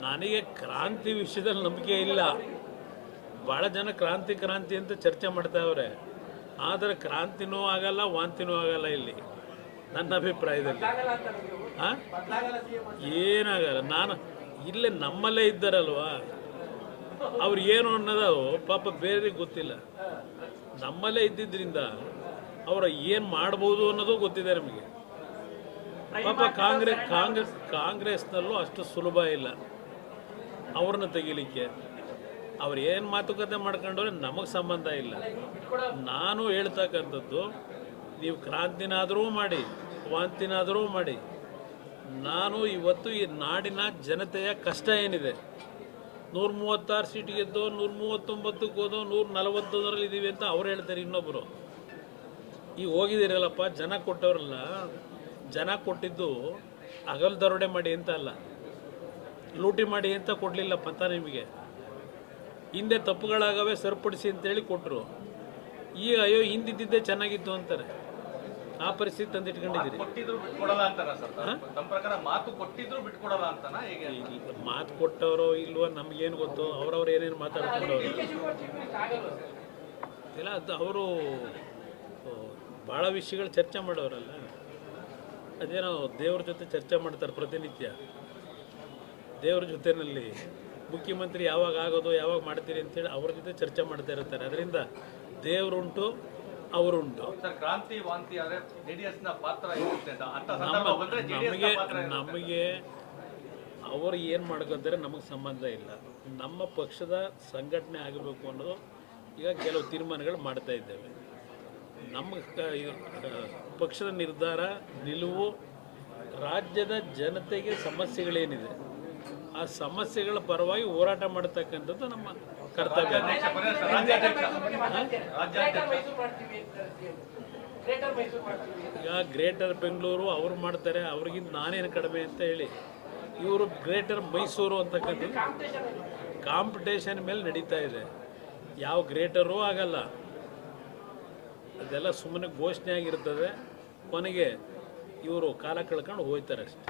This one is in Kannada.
ನನಗೆ ಕ್ರಾಂತಿ ವಿಷಯದಲ್ಲಿ ನಂಬಿಕೆ ಇಲ್ಲ. ಭಾಳ ಜನ ಕ್ರಾಂತಿ ಕ್ರಾಂತಿ ಅಂತ ಚರ್ಚೆ ಮಾಡ್ತಾವ್ರೆ. ಆದರೆ ಕ್ರಾಂತಿನೂ ಆಗಲ್ಲ, ವಾಂತಿನೂ ಆಗಲ್ಲ ಇಲ್ಲಿ. ನನ್ನ ಅಭಿಪ್ರಾಯದಲ್ಲಿ? ಏನಾಗಲ್ಲ. ನಾನು ಇಲ್ಲೇ ನಮ್ಮಲ್ಲೇ ಇದ್ದಾರಲ್ವಾ? ಅವ್ರು ಏನು ಅನ್ನೋದು ಪಾಪ ಬೇರೆ ಗೊತ್ತಿಲ್ಲ. ನಮ್ಮಲ್ಲೇ ಇದ್ದಿದ್ದರಿಂದ ಅವರು ಏನು ಮಾಡ್ಬೋದು ಅನ್ನೋದು ಗೊತ್ತಿದೆ ನಮಗೆ. ಪಾಪ ಕಾಂಗ್ರೆಸ್ ಕಾಂಗ್ರೆಸ್, ಕಾಂಗ್ರೆಸ್ನಲ್ಲೂ ಅಷ್ಟು ಸುಲಭ ಇಲ್ಲ. ಅವ್ರನ್ನ ತೆಗಿಲಿಕ್ಕೆ. ಅವ್ರು ಏನು ಮಾತುಕತೆ ಮಾಡ್ಕೊಂಡ್ರೆ ನಮಗೆ ಸಂಬಂಧ ಇಲ್ಲ. ನಾನು ಹೇಳ್ತಕ್ಕಂಥದ್ದು, ನೀವು ಕ್ರಾಂತಿನಾದರೂ ಮಾಡಿ, ವಾಂತಿನಾದರೂ ಮಾಡಿ, ನಾನು ಇವತ್ತು ಈ ನಾಡಿನ ಜನತೆಯ ಕಷ್ಟ ಏನಿದೆ? ನೂರ ಮೂವತ್ತಾರು ಸೀಟ್ ಗೆದ್ದೋ ನೂರ ಮೂವತ್ತೊಂಬತ್ತಕ್ಕೆ ಹೋದೋ ನೂರ ನಲವತ್ತೊಂದರಲ್ಲಿ ಇದ್ದೀವಿ ಅಂತ ಅವ್ರು ಹೇಳ್ತಾರೆ ಇನ್ನೊಬ್ಬರು ಈಗ ಹೋಗಿದ್ದೀರಲ್ಲಪ್ಪ, ಜನ ಕೊಟ್ಟವ್ರಲ್ಲ ಜನ ಕೊಟ್ಟಿದ್ದು ಅಗಲ್ ದರೋಡೆ ಮಾಡಿ ಅಂತ ಅಲ್ಲ. ಲೂಟಿ ಮಾಡಿ ಅಂತ ಕೊಡಲಿಲ್ಲ ಪತ್ತ ನಿಮಗೆ ಹಿಂದೆ ತಪ್ಪುಗಳಾಗವೆ ಸರಿಪಡಿಸಿ ಅಂತೇಳಿ ಕೊಟ್ಟರು ಈಗ ಅಯ್ಯೋ ಹಿಂದಿದ್ದಿದ್ದೇ ಚೆನ್ನಾಗಿತ್ತು ಅಂತಾರೆ. ಆ ಪರಿಸ್ಥಿತಿ ತಂದಿಟ್ಕೊಂಡಿದ್ದೀರಿ. ಮಾತು ಕೊಟ್ಟವರೋ ಮಾತು ಇಲ್ವೋ ನಮ್ಗೇನು ಗೊತ್ತು? ಅವ್ರವ್ರು ಏನೇನು ಮಾತಾಡ್ಕೊಂಡವ್ರು? ಇಲ್ಲ ಅದು ಅವರು ಭಾಳ ವಿಷಯಗಳು ಚರ್ಚೆ ಮಾಡೋರಲ್ಲ. ಅದೇನೋ ದೇವ್ರ ಜೊತೆ ಚರ್ಚೆ ಮಾಡ್ತಾರೆ ಪ್ರತಿನಿತ್ಯ. ದೇವ್ರ ಜೊತೆನಲ್ಲಿ ಮುಖ್ಯಮಂತ್ರಿ ಯಾವಾಗ ಆಗೋದು ಯಾವಾಗ ಮಾಡ್ತೀರಿ ಅಂತೇಳಿ ಅವ್ರ ಜೊತೆ ಚರ್ಚೆ ಮಾಡ್ತಾ ಇರ್ತಾರೆ. ಅದರಿಂದ ದೇವರುಂಟು ಅವರುಂಟು. ಅಂತ. ಅಂತ ನಮಗೆ ನಮಗೆ ಅವರು ಏನು ಮಾಡ್ಕೊತಾರೆ ನಮಗೆ ಸಂಬಂಧ ಇಲ್ಲ. ನಮ್ಮ ಪಕ್ಷದ ಸಂಘಟನೆ ಆಗಬೇಕು ಅನ್ನೋದು ಈಗ ಕೆಲವು ತೀರ್ಮಾನಗಳು ಮಾಡ್ತಾ ಇದ್ದೇವೆ. ನಮ್ಮ ಪಕ್ಷದ ನಿರ್ಧಾರ ನಿಲುವು ರಾಜ್ಯದ ಜನತೆಗೆ ಸಮಸ್ಯೆಗಳೇನಿದೆ ಆ ಸಮಸ್ಯೆಗಳ ಪರವಾಗಿ ಹೋರಾಟ ಮಾಡತಕ್ಕಂಥದ್ದು ನಮ್ಮ ಕರ್ತವ್ಯ. ಈಗ ಗ್ರೇಟರ್ ಬೆಂಗಳೂರು ಅವ್ರು ಮಾಡ್ತಾರೆ ಅವ್ರಿಗಿಂತ ನಾನೇನು ಕಡಿಮೆ ಅಂತ ಹೇಳಿ. ಇವರು ಗ್ರೇಟರ್ ಮೈಸೂರು ಅಂತಕ್ಕಂಥದ್ದು. ಕಾಂಪಿಟೇಷನ್ ಮೇಲೆ ನಡೀತಾ ಇದೆ. ಯಾವ ಗ್ರೇಟರೂ ಆಗಲ್ಲ. ಅದೆಲ್ಲ ಸುಮ್ಮನೆ ಘೋಷಣೆ ಆಗಿರ್ತದೆ. ಕೊನೆಗೆ ಇವರು ಕಾಲ ಕಳ್ಕೊಂಡು ಹೋಗ್ತಾರೆ ಅಷ್ಟೇ.